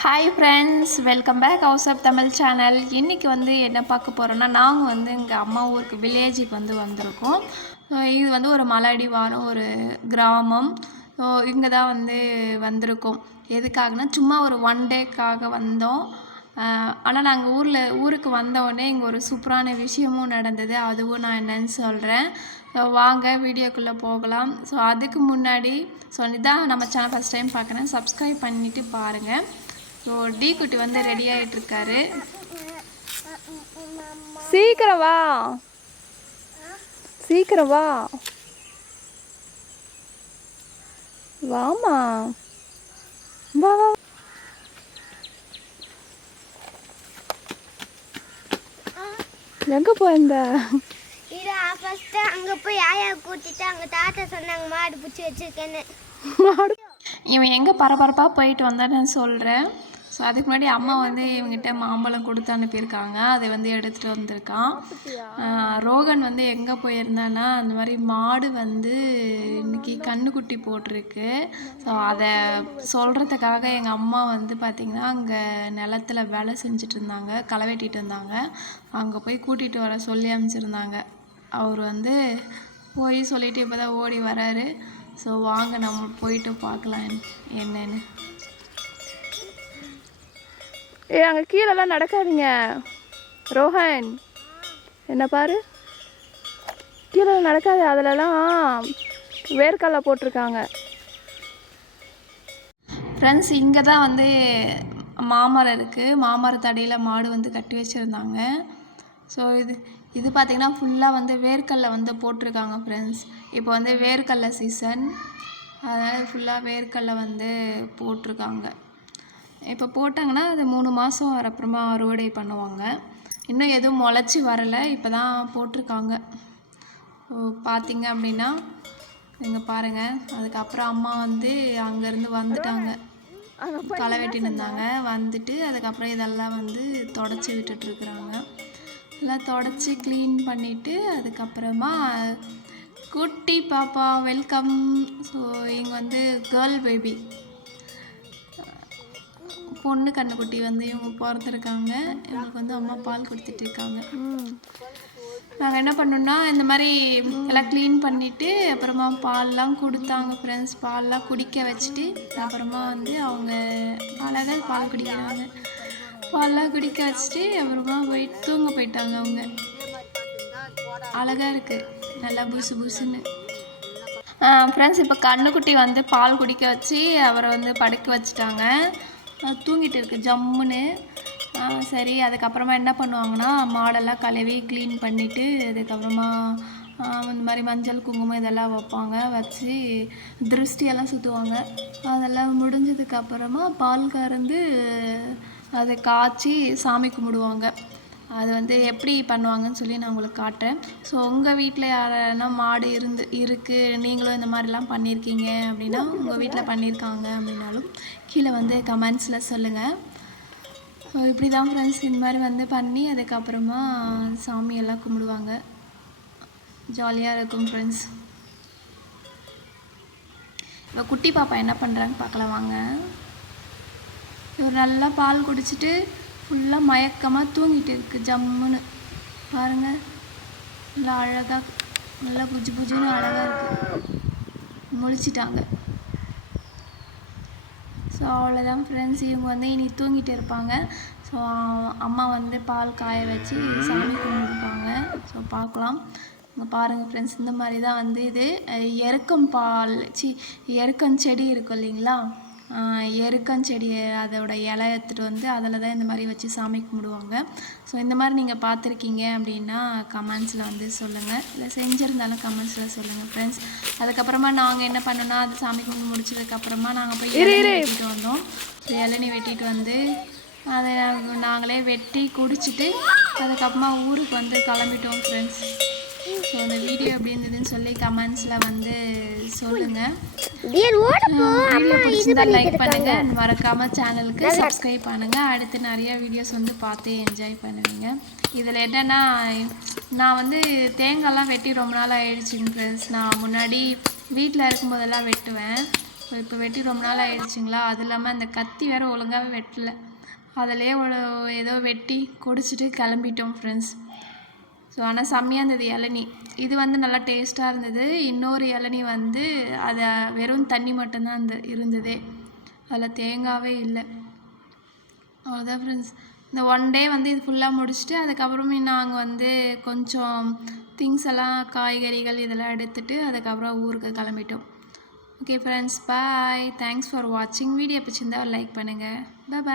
Hi friends welcome back house of Tamil channel இன்றைக்கி வந்து என்ன பார்க்க போகிறோன்னா நாங்கள் வந்து எங்கள் அம்மா ஊருக்கு வில்லேஜுக்கு வந்து வந்திருக்கோம். இது வந்து ஒரு மலையடி வாரம் ஒரு கிராமம். இங்கே தான் வந்து வந்திருக்கோம். எதுக்காகனா சும்மா ஒரு ஒன் டேக்காக வந்தோம். ஆனால் நாங்கள் ஊரில் ஊருக்கு வந்தவுடனே இங்கே ஒரு சூப்பரான விஷயமும் நடந்தது. அதுவும் நான் என்னன்னு சொல்கிறேன் வாங்க வீடியோக்குள்ளே போகலாம். ஸோ அதுக்கு முன்னாடி ஸோ இதான் நம்ம சேனல் ஃபஸ்ட் டைம் பார்க்குறேன். சப்ஸ்கிரைப் பண்ணிவிட்டு பாருங்கள் ஸோ டீ குட்டி வந்து ரெடி ஆகிட்டு இருக்காரு சீக்கிரம் வா. சீக்கிரம் வா. வாமா வா வா எங்க போயிருந்த? இது ஃபர்ஸ்ட் அங்க போய் ஆயா கூட்டிட்டு அங்க தாத்தா சொன்னாங்க மாடு பிடிச்சி வச்சிருக்கேன்னு. மாடு. இவன் எங்கே பரபரப்பாக போயிட்டு வந்தான்னு சொல்கிறேன் ஸோ அதுக்கு முன்னாடி அம்மா வந்து இவங்கிட்ட மாம்பழம் கொடுத்து அனுப்பியிருக்காங்க. அதை வந்து எடுத்துகிட்டு வந்திருக்கான். ரோகன் வந்து எங்கே போயிருந்தான்னா அந்த மாதிரி மாடு வந்து இன்னைக்கு கண்ணுக்குட்டி போட்டிருக்கு. ஸோ அதை சொல்கிறதுக்காக எங்கள் அம்மா வந்து பார்த்திங்கன்னா அங்கே நிலத்துல வேலை செஞ்சுட்டு இருந்தாங்க. களை வெட்டிட்டு இருந்தாங்க. அங்கே போய் கூட்டிகிட்டு வர சொல்லி அனுப்பிச்சிருந்தாங்க. அவர் வந்து போய் சொல்லிட்டு இப்போ தான் ஓடி வராரு. ஸோ வாங்க நம்ம போயிட்டு பார்க்கலாம். என்னன்னு. ஏ அங்கே கீழெல்லாம் நடக்காதீங்க. ரோஹன் என்ன பாரு? கீழே நடக்காது அதுலலாம் வேர்க்கடலை போட்டிருக்காங்க. ஃப்ரெண்ட்ஸ் இங்கே தான் வந்து மாமரம் இருக்குது மாமரத்தடியில் மாடு வந்து கட்டி வச்சுருந்தாங்க. ஸோ இது இது பார்த்திங்கன்னா ஃபுல்லாக வந்து வேர்க்கடலை வந்து போட்டிருக்காங்க ஃப்ரெண்ட்ஸ் இப்போ வந்து வேர்க்கடலை சீசன் அதனால் ஃபுல்லாக வேர்க்கடலை வந்து போட்டிருக்காங்க. இப்போ போட்டாங்கன்னா அது மூணு மாதம் வரப்புறமா அறுவடை பண்ணுவாங்க. இன்னும் எதுவும் முளைச்சி வரலை. இப்போ தான் போட்டிருக்காங்க. ஓ பார்த்தீங்க அப்படின்னா இங்கே பாருங்கள் அதுக்கப்புறம் அம்மா வந்து அங்கேருந்து வந்துட்டாங்க. களை வெட்டின்னு இருந்தாங்க. வந்துட்டு அதுக்கப்புறம் இதெல்லாம் வந்து தொடச்சி விட்டுட்ருக்குறாங்க எல்லாம் தொடச்சி க்ளீன் பண்ணிவிட்டு அதுக்கப்புறமா குட்டி பாப்பா வெல்கம் ஸோ இங்கே வந்து கேர்ள் பேபி பொண்ணு கண்ணுக்குட்டி வந்து இவங்க பிறந்திருக்காங்க. இவங்களுக்கு வந்து அம்மா பால் கொடுத்துட்டு இருக்காங்க நாங்கள் என்ன பண்ணோம்னா இந்த மாதிரி எல்லாம் க்ளீன் பண்ணிவிட்டு அப்புறமா பால்லாம் கொடுத்தாங்க ஃப்ரெண்ட்ஸ் பால்லாம் குடிக்க வச்சுட்டு அப்புறமா வந்து அவங்க அழகாக பால் குடிக்கிறாங்க. பால்லாம் குடிக்க வச்சுட்டு அப்புறமா போய் தூங்க போயிட்டாங்க அவங்க. அழகாக இருக்குது நல்லா புசு புசுன்னு. ஃப்ரெண்ட்ஸ் இப்போ கண்ணுக்குட்டி வந்து பால் குடிக்க வச்சு அவரை வந்து படுக்க வச்சுட்டாங்க. தூங்கிட்டு இருக்கு ஜம்முன்னு. சரி அதுக்கப்புறமா என்ன பண்ணுவாங்கன்னா மாடெல்லாம் கழுவி க்ளீன் பண்ணிவிட்டு அதுக்கப்புறமா இந்த மாதிரி மஞ்சள் குங்குமம் இதெல்லாம் வைப்பாங்க வச்சு திருஷ்டியெல்லாம் சுற்றுவாங்க அதெல்லாம் முடிஞ்சதுக்கப்புறமா பால் கறந்து அதை காய்ச்சி சாமி கும்பிடுவாங்க. அது வந்து எப்படி பண்ணுவாங்கன்னு சொல்லி நான் உங்களுக்கு காட்டுறேன். ஸோ உங்கள் வீட்டில் யாரானா மாடு இருந்து இருக்குது நீங்களும் இந்த மாதிரிலாம் பண்ணியிருக்கீங்க அப்படின்னா உங்கள் வீட்டில் பண்ணியிருக்காங்க அப்படின்னாலும் கீழே வந்து கமெண்ட்ஸில் சொல்லுங்கள் ஸோ இப்படி தான் ஃப்ரெண்ட்ஸ் இந்த மாதிரி வந்து பண்ணி அதுக்கப்புறமா சாமியெல்லாம் கும்பிடுவாங்க. ஜாலியாக இருக்கும் ஃப்ரெண்ட்ஸ் இப்போ குட்டி பாப்பா என்ன பண்ணுறாங்க பார்க்கலாம் வாங்க. இவர் நல்லா பால் குடிச்சிட்டு ஃபுல்லாக மயக்கமாக தூங்கிட்டு இருக்கு ஜம்முன்னு. பாருங்க. நல்லா அழகாக நல்லா புஜு புஜுன்னு அழகாக இருக்கு. முழிச்சிட்டாங்க. ஸோ அவ்வளோதான் ஃப்ரெண்ட்ஸ் இவங்க வந்து இனி தூங்கிட்டு இருப்பாங்க. ஸோ அம்மா வந்து பால் காய வச்சு சாமி கும்பிட்டுருப்பாங்க ஸோ பார்க்கலாம். இங்கே பாருங்கள் ஃப்ரெண்ட்ஸ் இந்த மாதிரி தான் வந்து இது. எருக்கம் பால். சி எருக்கம் செடி இருக்கும் இல்லைங்களா? எருக்கஞ்செடி அதோட இலை எடுத்துகிட்டு வந்து அதில் தான் இந்த மாதிரி வச்சு சாமி கும்பிடுவாங்க. ஸோ இந்த மாதிரி நீங்கள் பார்த்துருக்கீங்க அப்படின்னா கமெண்ட்ஸில் வந்து சொல்லுங்கள் இல்லை செஞ்சுருந்தாலும் கமெண்ட்ஸில் சொல்லுங்கள் ஃப்ரெண்ட்ஸ் அதுக்கப்புறமா நாங்கள் என்ன பண்ணோன்னா அது சாமி கும்பிட்டு முடிச்சதுக்கப்புறமா நாங்கள் போய் இளநீ வெட்டிட்டு வந்தோம். ஸோ இளநீ வெட்டிட்டு வந்து அதை நாங்களே வெட்டி குடிச்சிட்டு அதுக்கப்புறமா ஊருக்கு வந்து கிளம்பிட்டோம் ஃப்ரெண்ட்ஸ் ஸோ அந்த வீடியோ எப்படி இருந்ததுன்னு சொல்லி கமெண்ட்ஸில் வந்து சொல்லுங்கள் லைக் பண்ணுங்க. And மறக்காம சேனலுக்கு சப்ஸ்கிரைப் பண்ணுங்க. அடுத்து நிறைய வீடியோஸ் வந்து பார்த்து என்ஜாய் பண்ணுவீங்க. இதில் என்னன்னா நான் வந்து தேங்காய்லாம் வெட்டி ரொம்ப நாள் ஆயிடுச்சுங்க ஃப்ரெண்ட்ஸ் நான் முன்னாடி வீட்டில் இருக்கும்போதெல்லாம் வெட்டுவேன். இப்போ வெட்டி ரொம்ப நாள் ஆயிடுச்சுங்களா? அது இல்லாமல் அந்த கத்தி வேறு ஒழுங்காகவே வெட்டல. அதிலே ஒரு ஏதோ வெட்டி குடிச்சிட்டு கிளம்பிட்டோம் ஃப்ரெண்ட்ஸ் ஸோ ஆனால் செம்மையாக இருந்தது இளநி. இது வந்து நல்லா டேஸ்ட்டாக இருந்தது. இன்னொரு இளநி வந்து அதை வெறும் தண்ணி மட்டும்தான் அந்த இருந்ததே. அதில் தேங்காவே இல்லை. அவ்வளோதான் ஃப்ரெண்ட்ஸ் இந்த ஒன் டே வந்து இது ஃபுல்லாக முடிச்சுட்டு அதுக்கப்புறமே நாங்கள் வந்து கொஞ்சம் திங்ஸ் எல்லாம் காய்கறிகள் இதெல்லாம் எடுத்துகிட்டு அதுக்கப்புறம் ஊருக்கு கிளம்பிட்டோம். Okay friends bye thanks for வாட்சிங் வீடியோ பிடிச்சிருந்தா லைக் பண்ணுங்கள் பாய்